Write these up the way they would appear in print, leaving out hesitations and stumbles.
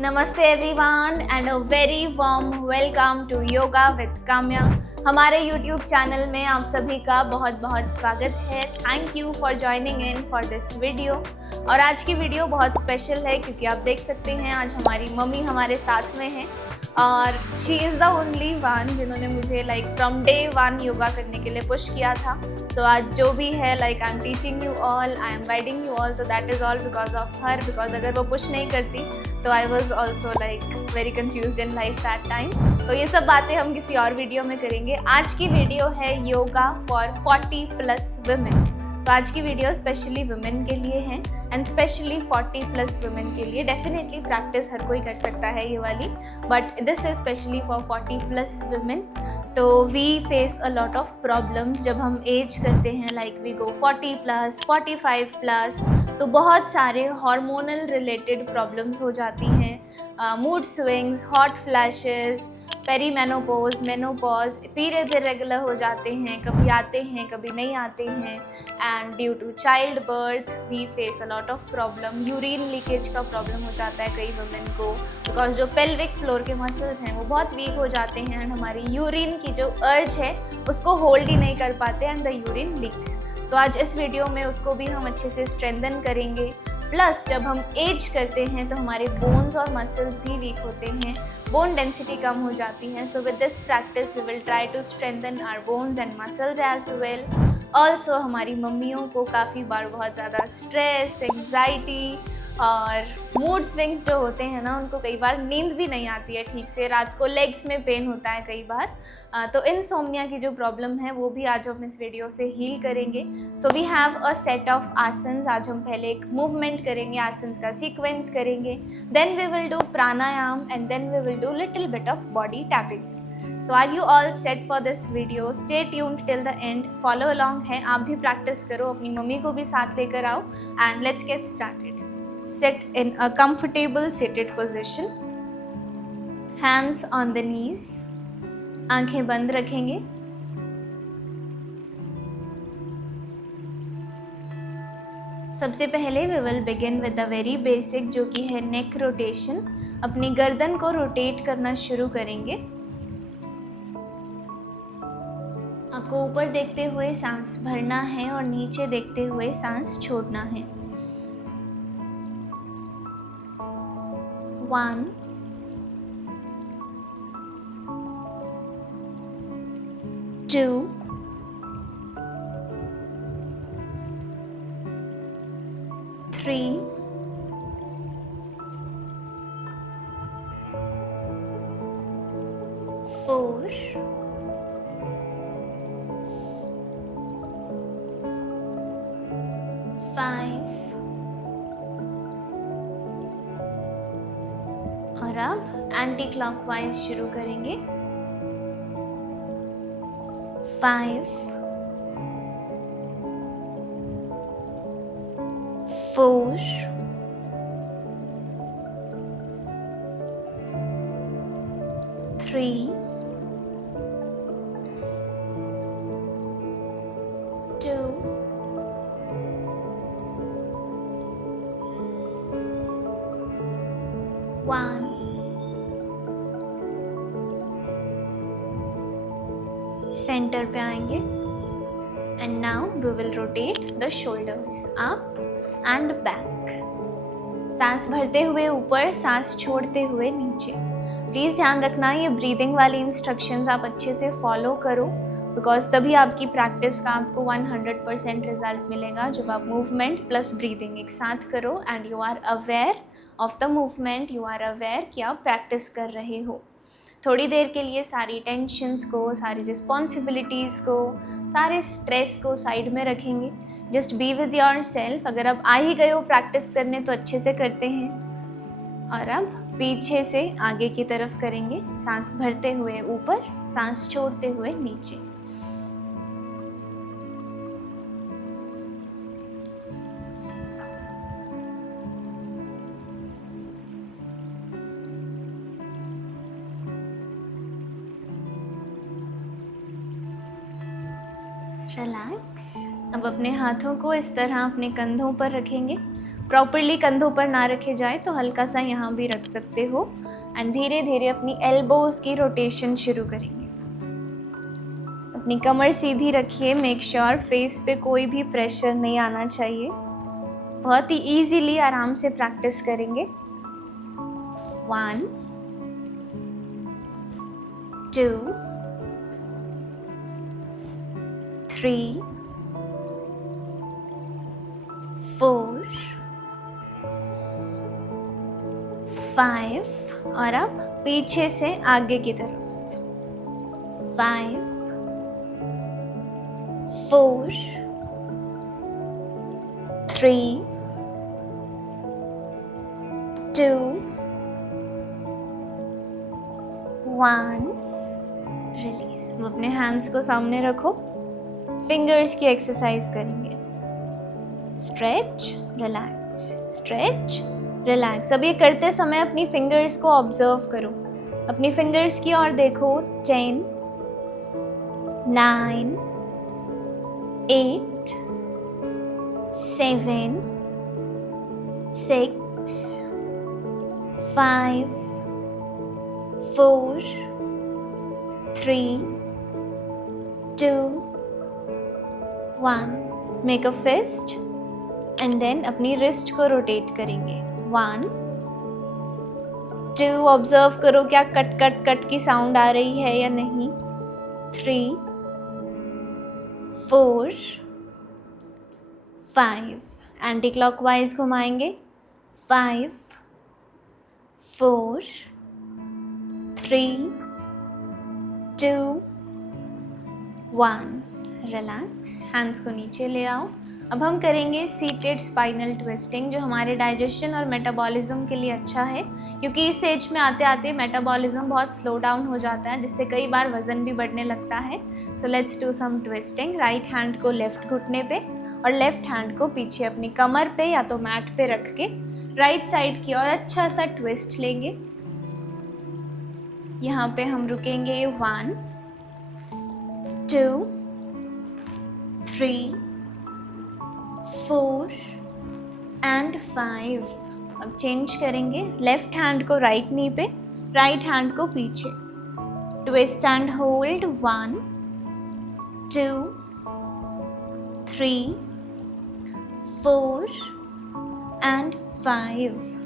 नमस्ते everyone and a very warm welcome to yoga with Kamya. हमारे YouTube channel में आप सभी का बहुत बहुत स्वागत है। Thank you for joining in for this video. और आज की वीडियो बहुत स्पेशल है क्योंकि आप देख सकते हैं आज हमारी मम्मी हमारे साथ में है और she is the only one जिन्होंने मुझे फ्रॉम डे वन योगा करने के लिए पुश किया था। सो आज जो भी है I am teaching you all, I am guiding you all, तो that is all because of her. Because अगर वो पुश नहीं करती तो I was also very confuse in life that time. तो ये सब बातें हम किसी और वीडियो में करेंगे। आज की वीडियो है योगा फॉर 40+ वुमेन। तो आज की वीडियो स्पेशली वुमेन के लिए है एंड स्पेशली 40+ वुमेन के लिए। डेफिनेटली प्रैक्टिस हर कोई कर सकता है ये वाली, but this is specially for 40+ women. तो we face a lot of problems जब हम एज करते हैं, वी गो 40+, 45+, तो बहुत सारे हार्मोनल रिलेटेड प्रॉब्लम्स हो जाती हैं। Mood swings, hot flashes, perimenopause, menopause, periods irregular हो जाते हैं, कभी आते हैं कभी नहीं आते हैं। And due to child birth we face a lot of problem. Urine leakage का प्रॉब्लम हो जाता है कई वुमेन को, बिकॉज जो पेल्विक फ्लोर के मसल्स हैं वो बहुत वीक हो जाते हैं एंड हमारी यूरिन की जो अर्ज है उसको होल्ड ही नहीं कर पाते एंड द यूरिन लीक्स। सो आज इस वीडियो में उसको भी हम अच्छे से स्ट्रेंथन करेंगे। प्लस जब हम एज करते हैं तो हमारे बोन्स और मसल्स भी वीक होते हैं, बोन डेंसिटी कम हो जाती है। So with this practice we will try to strengthen our bones and muscles as well. Also हमारी मम्मियों को काफ़ी बार बहुत ज़्यादा स्ट्रेस, एंग्जाइटी और मूड स्विंग्स जो होते हैं ना, उनको कई बार नींद भी नहीं आती है ठीक से, रात को लेग्स में पेन होता है कई बार। तो इनसोम्निया की जो प्रॉब्लम है वो भी आज हम इस वीडियो से हील करेंगे। So we have a set of asanas. आज हम पहले एक मूवमेंट करेंगे, आसन्स का सीक्वेंस करेंगे, then we will do pranayama and then we will do little bit of body tapping. So are you all set for this video? Stay tuned till the end. Follow along है, आप भी practice करो, अपनी mummy को भी साथ लेकर आओ and let's get started. Sit in a comfortable seated position. Hands on the knees. आंखें बंद रखेंगे। सबसे पहले we will begin with the very basic जो कि है neck rotation। अपनी गर्दन को रोटेट करना शुरू करेंगे। आपको ऊपर देखते हुए सांस भरना है और नीचे देखते हुए सांस छोड़ना है। 1 2 3 4 5 और अब एंटी क्लॉकवाइज शुरू करेंगे। 5 4 3 2 1। सेंटर पे आएंगे and now we will rotate the shoulders up and back. सांस भरते हुए ऊपर, सांस छोड़ते हुए नीचे। प्लीज़ ध्यान रखना ये ब्रीदिंग वाली इंस्ट्रक्शंस आप अच्छे से फॉलो करो, बिकॉज तभी आपकी प्रैक्टिस का आपको 100% रिजल्ट मिलेगा जब आप मूवमेंट प्लस ब्रीदिंग एक साथ करो and you are aware of the movement, you are aware कि आप प्रैक्टिस कर रहे हो। थोड़ी देर के लिए सारी टेंशन्स को, सारी रिस्पॉन्सिबिलिटीज़ को, सारे स्ट्रेस को साइड में रखेंगे। Just be with your self. अगर आप आ ही गए हो प्रैक्टिस करने तो अच्छे से करते हैं। और अब पीछे से आगे की तरफ करेंगे, सांस भरते हुए ऊपर, सांस छोड़ते हुए नीचे। रिलैक्स। अब अपने हाथों को इस तरह अपने कंधों पर रखेंगे प्रॉपरली कंधों पर ना रखे जाए तो हल्का सा यहाँ भी रख सकते हो। एंड धीरे धीरे अपनी एल्बोज की रोटेशन शुरू करेंगे। अपनी कमर सीधी रखिए, मेक श्योर फेस पे कोई भी प्रेशर नहीं आना चाहिए। बहुत ही इजीली आराम से प्रैक्टिस करेंगे। 1 2 3 4 5 और अब पीछे से आगे की तरफ 5 4 3 2 1 रिलीज। अब अपने हैंड्स को सामने रखो, फिंगर्स की एक्सरसाइज करेंगे। Stretch relax, stretch relax. अब ये करते समय अपनी फिंगर्स को ऑब्जर्व करो, अपनी फिंगर्स की ओर देखो। 10 9 8 7 6 5 4 3 2 1। Make a fist and then अपनी रिस्ट को रोटेट करेंगे। 1 2 ऑब्जर्व करो क्या कट कट कट की साउंड आ रही है या नहीं। 3 4 5 एंटी क्लॉकवाइज घुमाएंगे। 5 4 3 2 1। रिलैक्स, हैंड्स को नीचे ले आओ। अब हम करेंगे सीटेड स्पाइनल ट्विस्टिंग, जो हमारे डाइजेशन और मेटाबॉलिज्म के लिए अच्छा है, क्योंकि इस एज में आते आते मेटाबॉलिज्म बहुत स्लो डाउन हो जाता है, जिससे कई बार वज़न भी बढ़ने लगता है। So let's do some twisting. Right hand को लेफ्ट घुटने पे और लेफ्ट हैंड को पीछे अपनी कमर पे या तो मैट पे रख के राइट साइड की ओर अच्छा सा ट्विस्ट लेंगे। यहाँ पे हम रुकेंगे। 1 2 3 4 एंड 5। अब चेंज करेंगे, लेफ्ट हैंड को राइट नी पे, राइट हैंड को पीछे। Twist and hold. 1 2 3 4 and 5।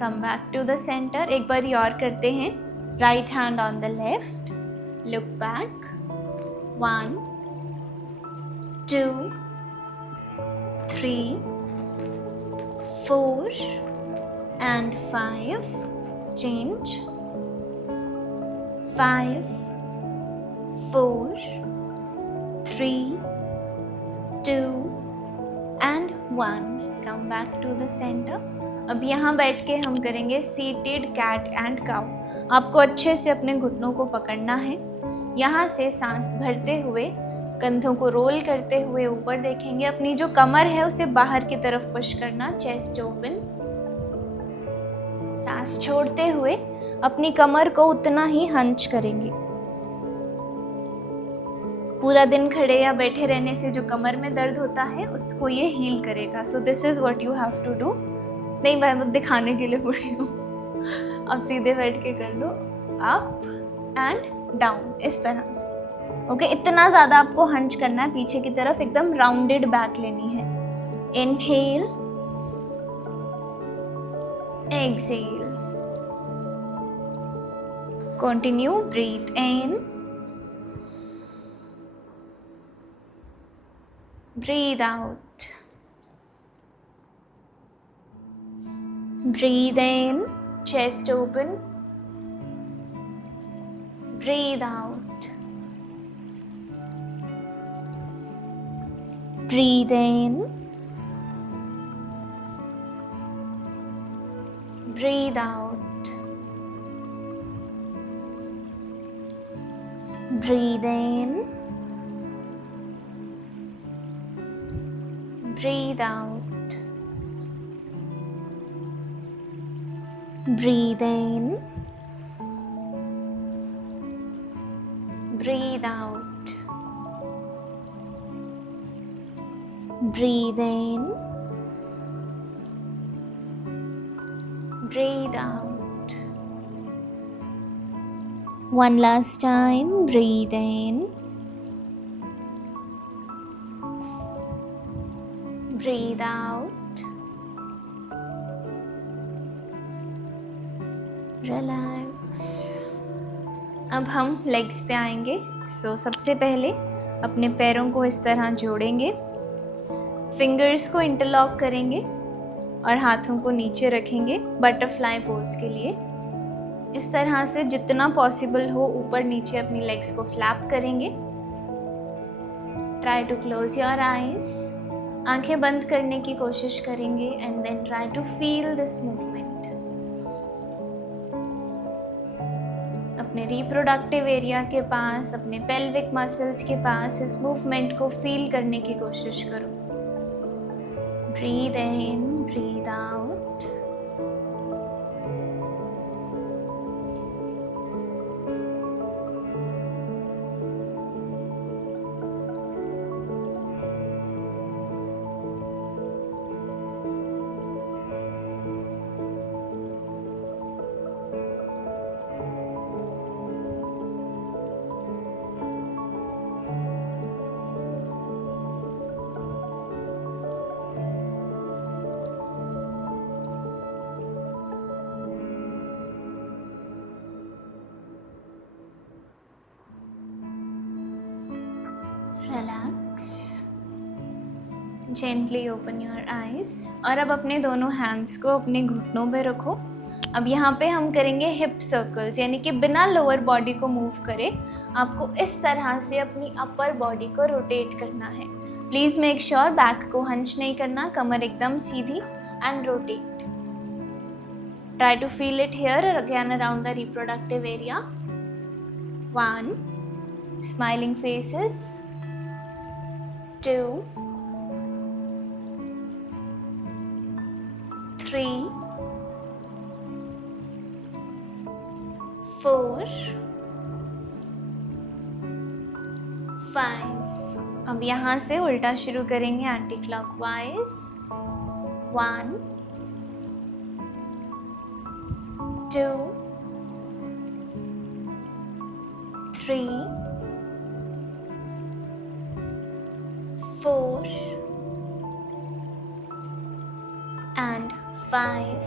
Come back to the centre. एक बार और करते हैं। Right hand on the left, look back. 1 2 3 4 and 5. Change. 5 4 3 2 and 1. Come back to the center. अब यहाँ बैठ के हम करेंगे सीटेड कैट एंड काउ। आपको अच्छे से अपने घुटनों को पकड़ना है। यहाँ से सांस भरते हुए कंधों को रोल करते हुए ऊपर देखेंगे। अपनी जो कमर है उसे बाहर की तरफ पुश करना, चेस्ट ओपन। सांस छोड़ते हुए अपनी कमर को उतना ही हंच करेंगे। पूरा दिन खड़े या बैठे रहने से जो कमर में दर्द होता है उसको ये हील करेगा। So this is what you have to do. नहीं, मैं दिखाने के लिए बोल रही हूँ। अब सीधे बैठ के कर लो, अप एंड डाउन, इस तरह से। ओके, इतना ज़्यादा आपको हंच करना है पीछे की तरफ, एकदम राउंडेड बैक लेनी है। Inhale, exhale, continue. Breathe in, breathe out, breathe in, chest open, breathe out, breathe in, breathe out, breathe in, breathe out, breathe in, breathe out, breathe in, breathe out. One last time, breathe in, breathe out, relax. अब हम legs पे आएंगे. सो सबसे पहले अपने पैरों को इस तरह जोड़ेंगे, फिंगर्स को इंटरलॉक करेंगे और हाथों को नीचे रखेंगे बटरफ्लाई पोज के लिए. इस तरह से जितना पॉसिबल हो ऊपर नीचे अपनी लेग्स को फ्लैप करेंगे. Try to close your eyes. आंखें बंद करने की कोशिश करेंगे and then try to feel this movement. अपने रिप्रोडक्टिव एरिया के पास, अपने पेल्विक मसल्स के पास इस मूवमेंट को फील करने की कोशिश करो. Breathe in, breathe out. Relax. Gently open your eyes. और अब अपने दोनों हैंड्स को अपने घुटनों पे रखो. अब यहाँ पे हम करेंगे हिप सर्कल्स, यानी कि बिना लोअर बॉडी को मूव करे आपको इस तरह से अपनी अपर बॉडी को रोटेट करना है. प्लीज़ मेक श्योर बैक को हंच नहीं करना, कमर एकदम सीधी and rotate. Try to feel it here again around the reproductive area. 1 smiling faces, 2 3 4 5. अब यहाँ से उल्टा शुरू करेंगे एंटी क्लॉकवाइज. 1 2 3 4 and 5.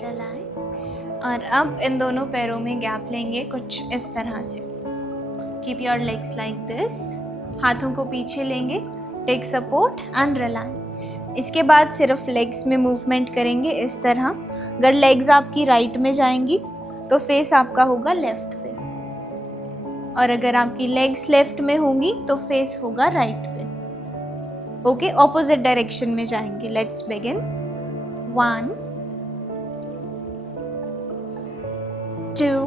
रिलैक्स. और अब इन दोनों पैरों में गैप लेंगे कुछ इस तरह से. Keep your legs like this. हाथों को पीछे लेंगे, टेक सपोर्ट एंड रिलैक्स. इसके बाद सिर्फ लेग्स में मूवमेंट करेंगे इस तरह. अगर लेग्स आपकी राइट में जाएंगी तो फेस आपका होगा लेफ्ट पे, और अगर आपकी लेग्स लेफ्ट में होंगी तो फेस होगा राइट पे. ओके, ऑपोजिट डायरेक्शन में जाएंगे. Let's begin. 1 2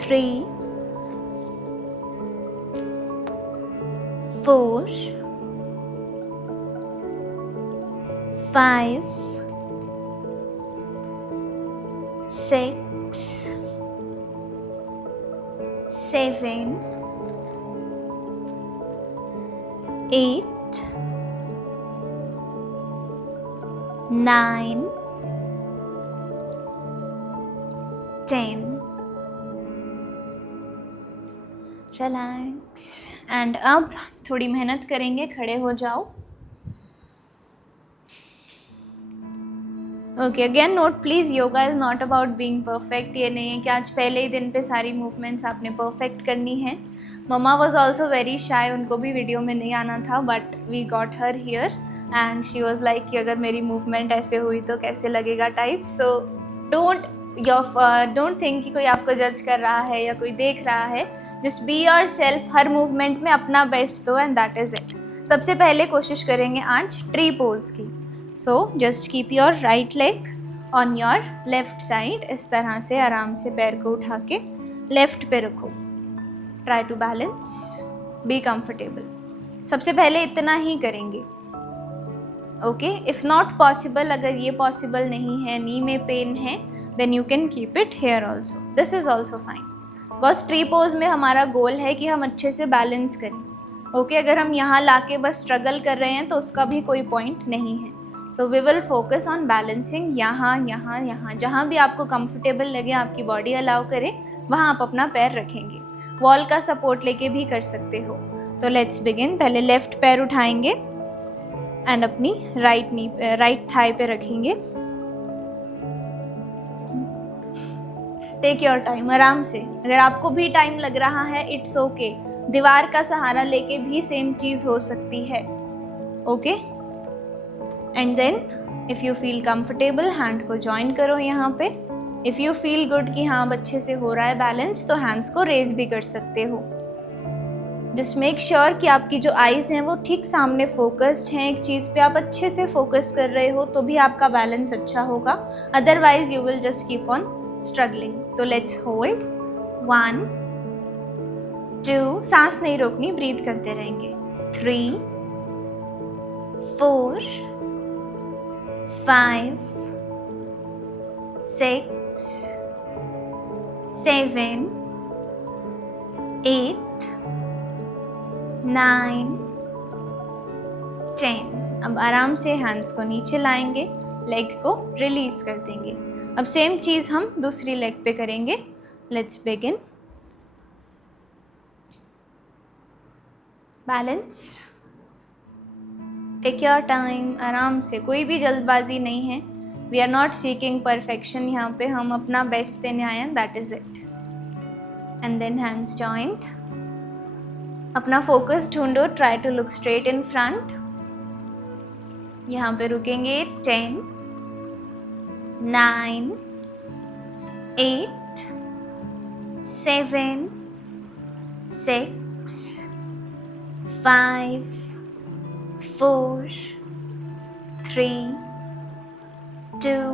3 4 5 6 7 8 9 10. रिलैक्स. एंड अब थोड़ी मेहनत करेंगे, खड़े हो जाओ. Okay, again note please, yoga is not about being perfect. ये नहीं है कि आज पहले ही दिन पे सारी मूवमेंट्स आपने परफेक्ट करनी है. मम्मा वॉज ऑल्सो वेरी शाय, उनको भी वीडियो में नहीं आना था, but we got her here and she was like कि अगर मेरी मूवमेंट ऐसे हुई तो कैसे लगेगा टाइप. सो डोंट थिंक कि कोई आपको जज कर रहा है या कोई देख रहा है. Just be your self. Her movement में अपना बेस्ट दो एंड दैट इज़ इट. सबसे पहले कोशिश करेंगे आज ट्री पोज की. So just keep your right leg on your left side. इस तरह से आराम से पैर को उठा के लेफ्ट पे रखो. Try to balance, be comfortable. सबसे पहले इतना ही करेंगे. ओके, इफ़ नॉट पॉसिबल, अगर ये पॉसिबल नहीं है, नी में पेन है, then you can keep it here also. This is also fine. Because tree pose में हमारा गोल है कि हम अच्छे से बैलेंस करें. ओके अगर हम यहाँ लाके बस स्ट्रगल कर रहे हैं तो उसका भी कोई पॉइंट नहीं है. So we will focus on balancing यहाँ यहाँ यहाँ, जहाँ भी आपको कंफर्टेबल लगे, आपकी बॉडी अलाउ करे, वहाँ आप अपना पैर रखेंगे. वॉल का सपोर्ट लेके भी कर सकते हो. तो लेट्स बिगिन. पहले लेफ्ट पैर उठाएंगे एंड अपनी राइट थाई पे रखेंगे. टेक योर टाइम, आराम से. अगर आपको भी टाइम लग रहा है इट्स ओके. दीवार का सहारा लेके भी सेम चीज हो सकती है. Okay and then if you feel comfortable hand को ज्वाइन करो यहाँ पे. इफ यू फील गुड कि हाँ अब अच्छे से हो रहा है बैलेंस, तो हैंड्स को रेज भी कर सकते हो. जस्ट मेक श्योर कि आपकी जो आईज हैं वो ठीक सामने फोकस्ड हैं. एक चीज़ पे आप अच्छे से फोकस कर रहे हो तो भी आपका बैलेंस अच्छा होगा. Otherwise you will just keep on struggling. तो लेट्स होल्ड 1 2, सांस नहीं रोकनी, ब्रीथ करते रहेंगे. 3 4 5 6 7 8 9 10. अब आराम से हैंड्स को नीचे लाएंगे, लेग को रिलीज कर देंगे. अब सेम चीज़ हम दूसरी लेग पे करेंगे. Let's begin. Balance, take your time, आराम से, कोई भी जल्दबाजी नहीं है. We are not seeking perfection. यहाँ पे हम अपना बेस्ट देने आए हैं, that is it. And then hands joint. अपना फोकस ढूंढो. Try to look straight in front. यहाँ पे रुकेंगे. 10 9 8 7 6 5 4 3 2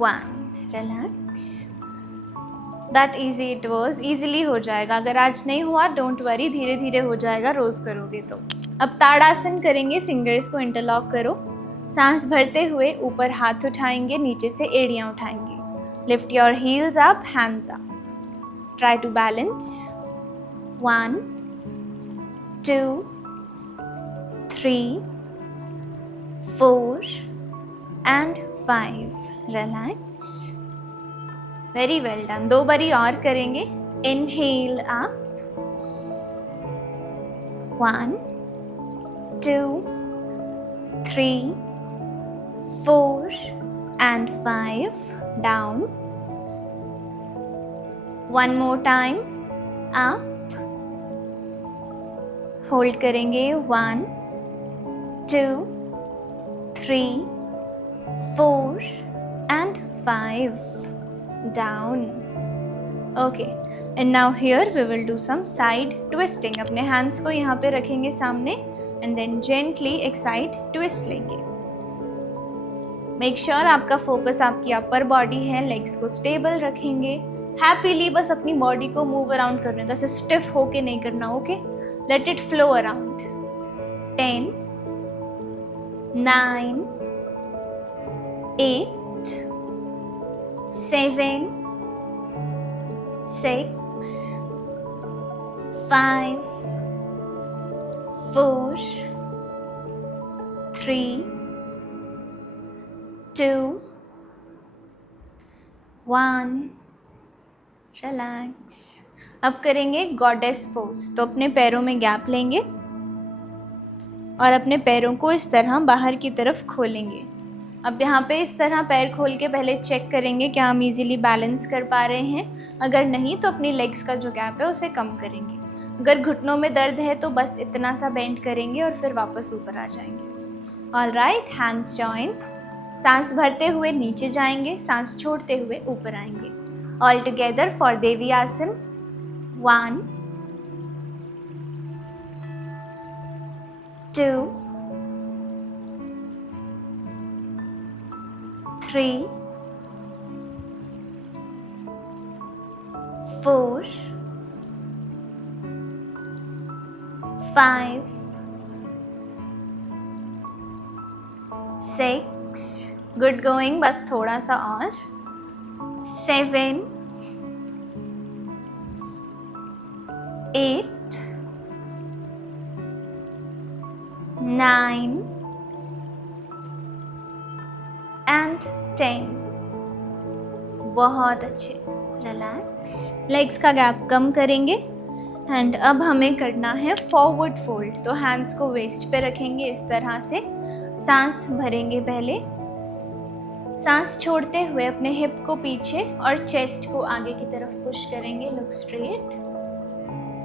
1. Relax. That easy it was. Easily हो जाएगा. अगर आज नहीं हुआ डोंट वरी, धीरे धीरे हो जाएगा, रोज़ करोगे तो. अब ताड़ासन करेंगे. फिंगर्स को इंटरलॉक करो. सांस भरते हुए ऊपर हाथ उठाएंगे, नीचे से एड़ियाँ उठाएंगे. Lift your heels up, hands up. Try to balance. 1 2 3 4 and 5. Relax. Very well done. 2 बारी और करेंगे. Inhale up. 1 2 3 4 and 5. Down. One more time. Up. Hold करेंगे. 1 2 3 4 and 5. Down. Okay, and now here we will do some side twisting. अपने hands को यहाँ पे रखेंगे सामने and then gently एक side twist लेंगे. Make sure आपका focus आपकी upper body है. legs को stable रखेंगे. Happily बस अपनी body को move around करने दो. ऐसे stiff होके नहीं करना. Okay, let it flow around. 10 9 8 7 6 5 4 3 2 1. Relax. अब करेंगे गॉडेस पोज. तो अपने पैरों में गैप लेंगे और अपने पैरों को इस तरह बाहर की तरफ खोलेंगे. अब यहाँ पे इस तरह पैर खोल के पहले चेक करेंगे क्या हम इजीली बैलेंस कर पा रहे हैं. अगर नहीं तो अपनी लेग्स का जो गैप है उसे कम करेंगे. अगर घुटनों में दर्द है तो बस इतना सा बेंड करेंगे और फिर वापस ऊपर आ जाएंगे. All right, hands join. सांस भरते हुए नीचे जाएंगे, सांस छोड़ते हुए ऊपर आएंगे. ऑल टुगेदर फॉर देवी आसन. 1 2 3 4 5 6. Good going. बस थोड़ा सा और. 7 8 9 and 10। बहुत अच्छे, रिलैक्स। लेग्स का गैप कम करेंगे एंड अब हमें करना है फॉरवर्ड फोल्ड। तो हैंड्स को वेस्ट पे रखेंगे इस तरह से, सांस भरेंगे पहले, सांस छोड़ते हुए अपने हिप को पीछे और चेस्ट को आगे की तरफ पुश करेंगे। लुक स्ट्रेट,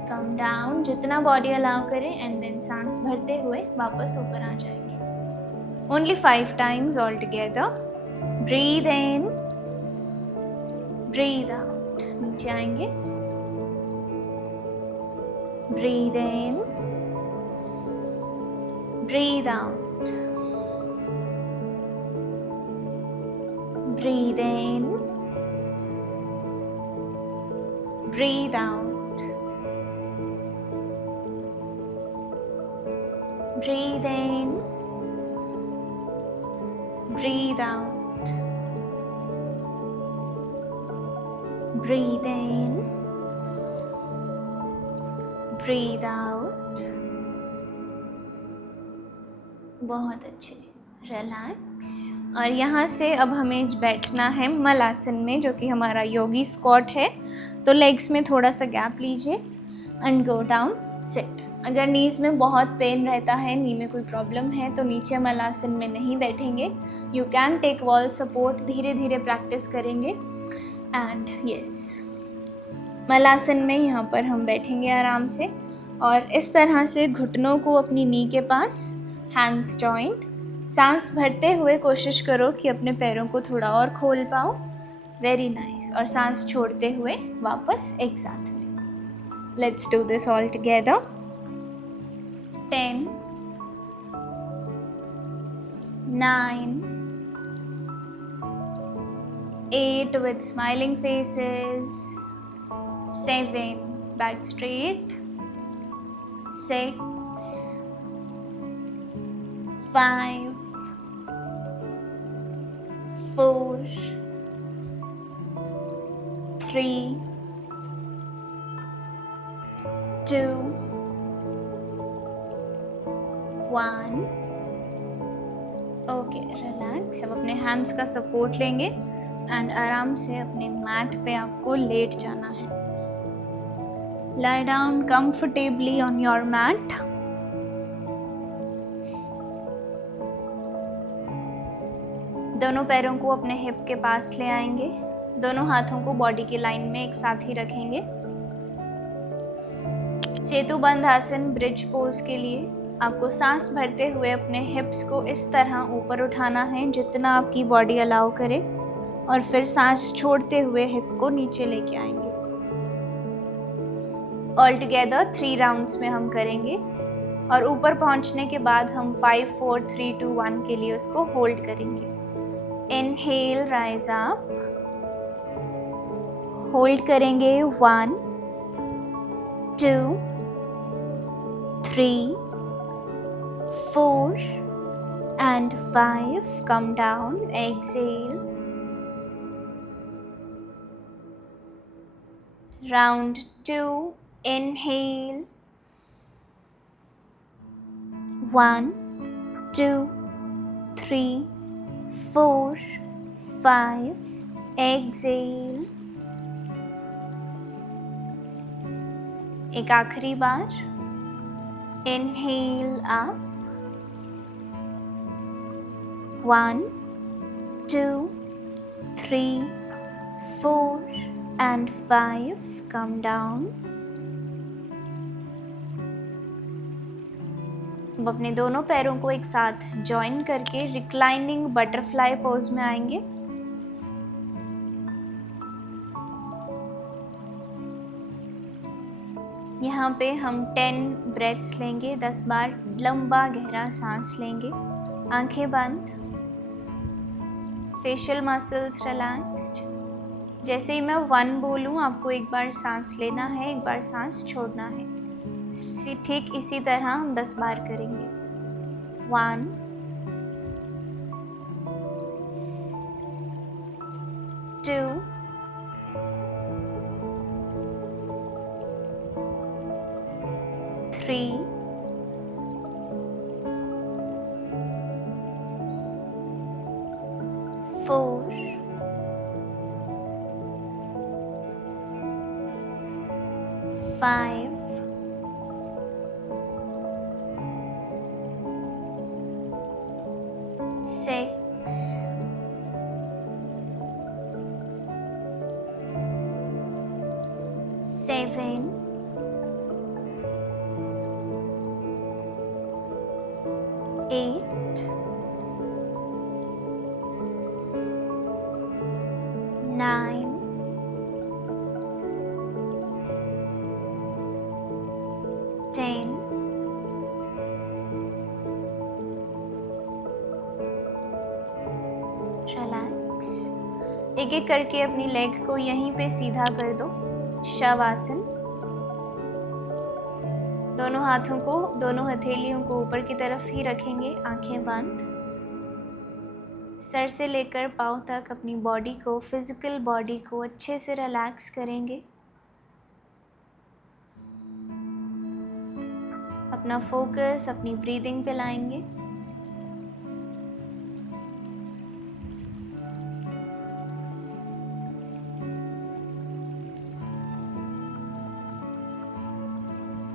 कम डाउन जितना बॉडी अलाउ करे एंड देन सांस भरते हुए वापस ऊपर आ जाएंगे। Only 5 times all together. Breathe in, breathe out, नीचे आएंगे। Breathe in, breathe out, breathe in, breathe out, breathe in, breathe out, breathe in, breathe out। बहुत अच्छे, रिलैक्स। और यहाँ से अब हमें बैठना है मलासन में, जो कि हमारा योगी स्क्वाट है। तो लेग्स में थोड़ा सा गैप लीजिए एंड गो डाउन, सिट। अगर नीज़ में बहुत पेन रहता है, नी में कोई प्रॉब्लम है, तो नीचे मलासन में नहीं बैठेंगे। You can take wall support, धीरे धीरे प्रैक्टिस करेंगे। एंड यस, मलासन में यहाँ पर हम बैठेंगे आराम से और इस तरह से घुटनों को अपनी नी के पास, हैंड्स जॉइंट। सांस भरते हुए कोशिश करो कि अपने पैरों को थोड़ा और खोल पाओ। Very nice. और सांस छोड़ते हुए वापस एक साथ में। Let's do this all together. 10 9 8 with smiling faces, 7 back straight, 6 5 4 3 2 1। Okay, relax. अब अपने हैंड्स का सपोर्ट लेंगे एंड आराम से अपने मैट पे आपको लेट जाना है। Lie down comfortably on your mat. दोनों पैरों को अपने हिप के पास ले आएंगे। दोनों हाथों को बॉडी की लाइन में एक साथ ही रखेंगे। सेतु बंध आसन, ब्रिज पोज के लिए आपको सांस भरते हुए अपने हिप्स को इस तरह ऊपर उठाना है जितना आपकी बॉडी अलाउ करे, और फिर सांस छोड़ते हुए हिप को नीचे लेके आएंगे। ऑल टुगेदर 3 राउंड्स में हम करेंगे और ऊपर पहुंचने के बाद हम 5 4 3 2 1 के लिए उसको होल्ड करेंगे। इनहेल, राइज अप, होल्ड करेंगे 1 2 3 4 and 5, come down, exhale, round 2, inhale, 1 2 3 4 5, exhale। एक आखिरी बार, inhale up, 1 2 3 4 and 5, come down। अब अपने दोनों पैरों को एक साथ जॉइन करके रिक्लाइनिंग बटरफ्लाई पोज में आएंगे। यहाँ पे हम 10 ब्रेथ्स लेंगे, 10 बार लंबा गहरा सांस लेंगे। आंखें बंद, फेशियल मसल्स रिलैक्स्ड। जैसे ही मैं 1 बोलूँ आपको एक बार सांस लेना है, एक बार सांस छोड़ना है। ठीक इसी तरह हम 10 बार करेंगे। 1 2 3 4, 5, 6, 7, 8, 9, 10, 'रिलैक्स। एक एक करके अपनी लेग को यहीं पे सीधा कर दो, शवासन। दोनों हाथों को, दोनों हथेलियों को ऊपर की तरफ ही रखेंगे, आंखें बंद। सर से लेकर पाँव तक अपनी बॉडी को, फिजिकल बॉडी को अच्छे से रिलैक्स करेंगे। अपना फोकस अपनी ब्रीदिंग पे लाएंगे।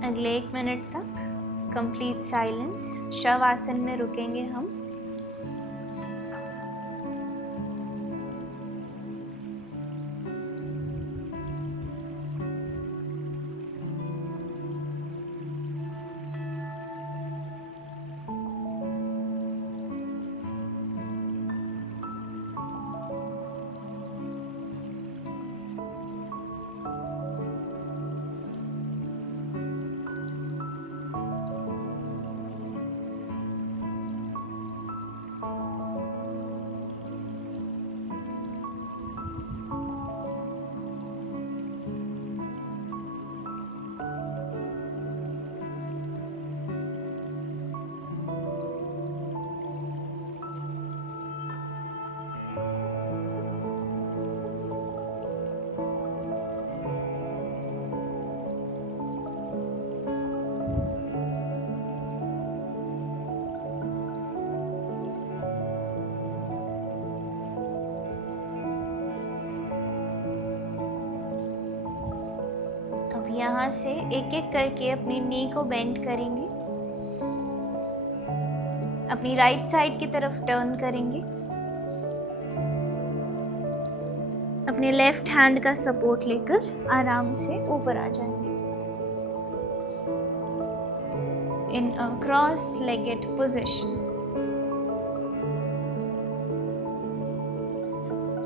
अगले 1 मिनट तक कंप्लीट साइलेंस, शवासन में रुकेंगे हम। यहाँ से एक एक करके अपनी नी को बेंड करेंगे, अपनी राइट साइड की तरफ टर्न करेंगे, अपने लेफ्ट हैंड का सपोर्ट लेकर आराम से ऊपर आ जाएंगे इन अ क्रॉस लेगेड पोजीशन।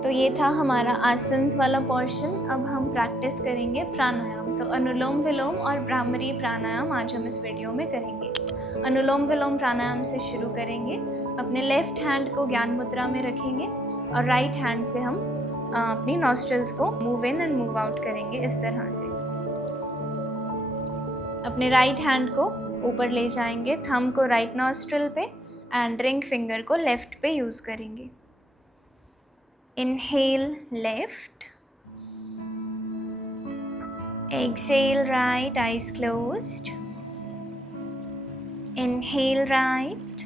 तो ये था हमारा आसन्स वाला पोर्शन। अब हम प्रैक्टिस करेंगे प्राणायाम। तो अनुलोम विलोम और भ्रामरी प्राणायाम आज हम इस वीडियो में करेंगे। अनुलोम विलोम प्राणायाम से शुरू करेंगे। अपने लेफ्ट हैंड को ज्ञान मुद्रा में रखेंगे और राइट हैंड से हम अपनी नॉस्ट्रल्स को move in and move out करेंगे इस तरह से। अपने राइट हैंड को ऊपर ले जाएंगे, थंब को राइट नॉस्ट्रल पे एंड रिंग फिंगर को लेफ्ट पे यूज़ करेंगे। Inhale left, exhale right, eyes closed. Inhale right,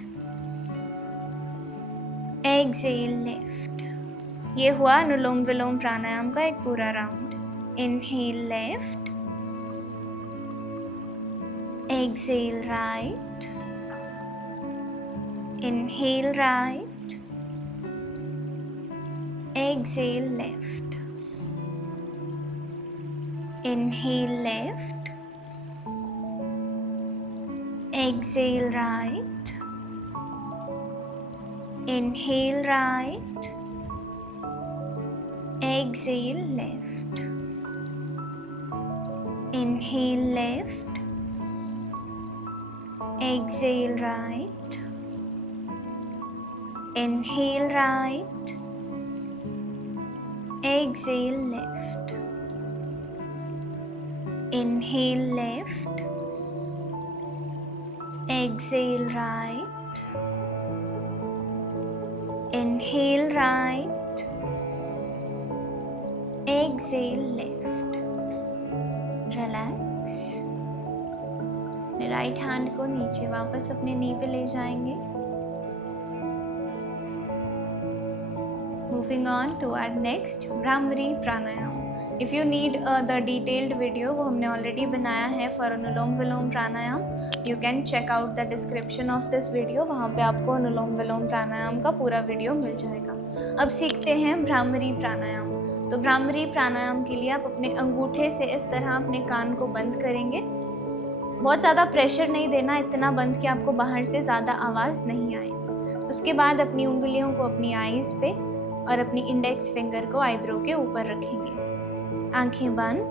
exhale left. ये हुआ अनुलोम विलोम प्राणायाम का एक पूरा round. Inhale left, exhale right, inhale right, exhale left. Inhale left, exhale right, inhale right, exhale left, inhale left, exhale right, inhale right, exhale left. Inhale left, exhale right, inhale right, exhale left. Relax. Right hand को नीचे वापस अपने नी पे ले जाएंगे। Moving on to our next Bhramari Pranayam. If you need the detailed video, वो हमने already बनाया है for anulom vilom pranayama. You can check out the description of this video. वहाँ पे आपको अनुलोम विलोम प्राणायाम का पूरा वीडियो मिल जाएगा. अब सीखते हैं भ्रामरी प्राणायाम. तो भ्रामरी प्राणायाम के लिए आप अपने अंगूठे से इस तरह अपने कान को बंद करेंगे. बहुत ज़्यादा प्रेशर नहीं देना, इतना बंद कि आपको बाहर से ज़्यादा आवाज़ नहीं आए. उसके बाद अपनी उंगलियों को अपनी आईज़ पे और अपनी इंडेक्स फिंगर को आईब्रो के ऊपर रखेंगे. आंखें बंद,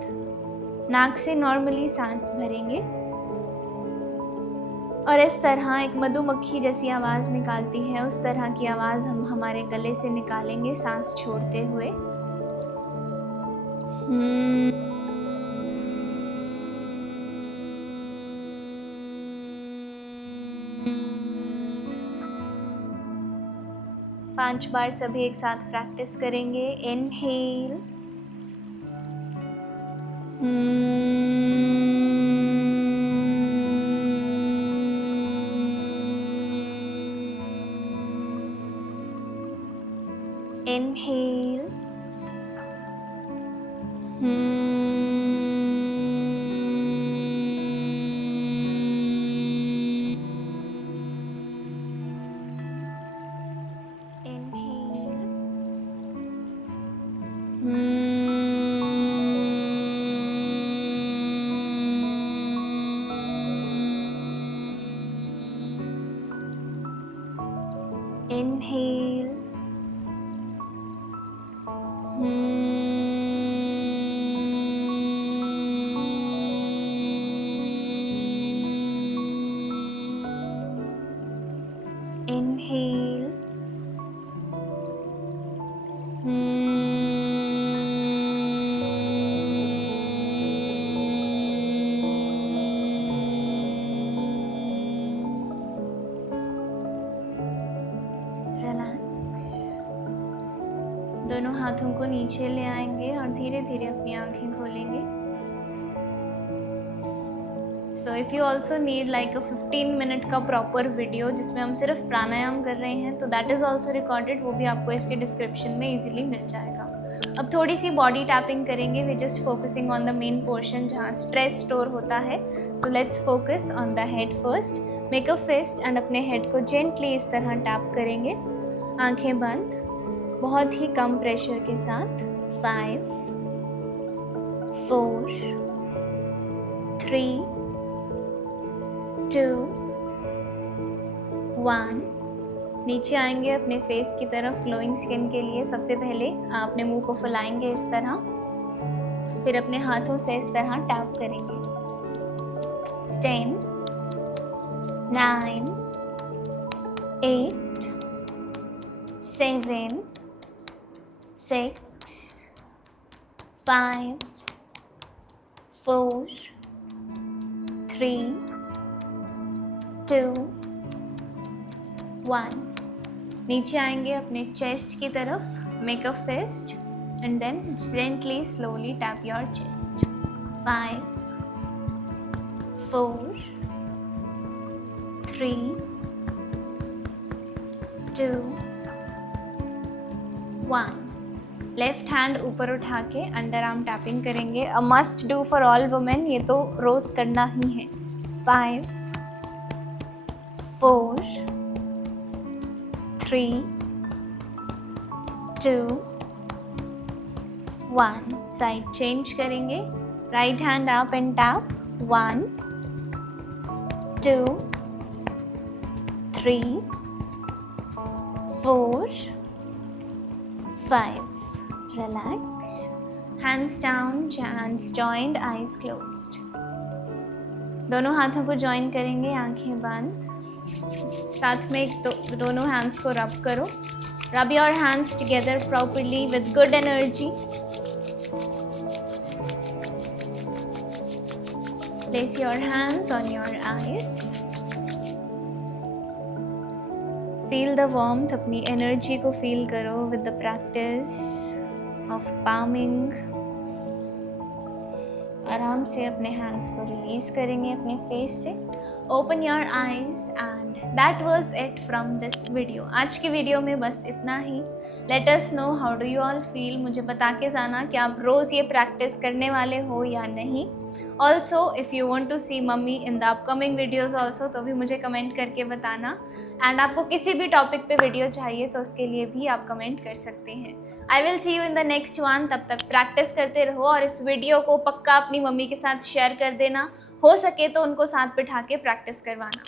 नाक से नॉर्मली सांस भरेंगे और इस तरह एक मधुमक्खी जैसी आवाज़ निकालती है उस तरह की आवाज़ हम हमारे गले से निकालेंगे सांस छोड़ते हुए. पांच बार सभी एक साथ प्रैक्टिस करेंगे. Inhale, inhale, inhale, inhale, relax. दोनों हाथों को नीचे ले आएंगे और धीरे धीरे अपनी आंखें खोलेंगे. So if you also need like a 15 minute का प्रॉपर वीडियो जिसमें हम सिर्फ प्राणायाम कर रहे हैं तो दैट इज़ ऑल्सो रिकॉर्डेड, वो भी आपको इसके डिस्क्रिप्शन में ईजिली मिल जाएगा. अब थोड़ी सी बॉडी टैपिंग करेंगे. We just focusing on the main portion जहाँ स्ट्रेस स्टोर होता है. So let's focus on the head first. Make a fist and अपने हेड को जेंटली इस तरह टैप करेंगे. आंखें बंद, बहुत ही कम प्रेशर के साथ. 5 4 3 2 1. नीचे आएंगे अपने फेस की तरफ ग्लोइंग स्किन के लिए. सबसे पहले अपने मुंह को फुलाएंगे इस तरह, फिर अपने हाथों से इस तरह टैप करेंगे. 10 9 8 7 6 5 4 3 2 1. नीचे आएंगे अपने चेस्ट की तरफ. Make a fist and then gently slowly tap your chest. 5 4 3 2 1. Left hand ऊपर उठा के अंडर आर्म टैपिंग करेंगे. A must do for all women, ये तो रोज करना ही है. 5 4 3 2 1. साइड चेंज करेंगे. Right hand up and tap. 1 2 3 4 5. Relax. Hands down, hands joined, eyes closed. दोनों हाथों को ज्वाइन करेंगे. आंखें बंद. साथ में दोनों हैंड्स को रब करो. Rub your hands together properly with good energy. Place your hands on your eyes. Feel the warmth, अपनी एनर्जी को फील करो with the practice of palming. आराम से अपने हैंड्स को रिलीज करेंगे अपने फेस से open your eyes and that was it from this video. आज की वीडियो में बस इतना ही। Let us know how do you all feel. मुझे बता के जाना कि आप रोज़ ये प्रैक्टिस करने वाले हो या नहीं। Also if you want to see mummy in the upcoming videos also, तो भी मुझे कमेंट करके बताना। एंड आपको किसी भी टॉपिक पे वीडियो चाहिए तो उसके लिए भी आप कमेंट कर सकते हैं। आई will see you in the next one. तब तक प्रैक्टिस करते रहो और इस वीडियो को पक्का अपनी मम्मी के साथ शेयर कर देना। हो सके तो उनको साथ बिठा के प्रैक्टिस करवाना।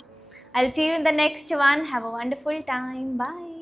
I will see you in the next one. Have a wonderful time. Bye.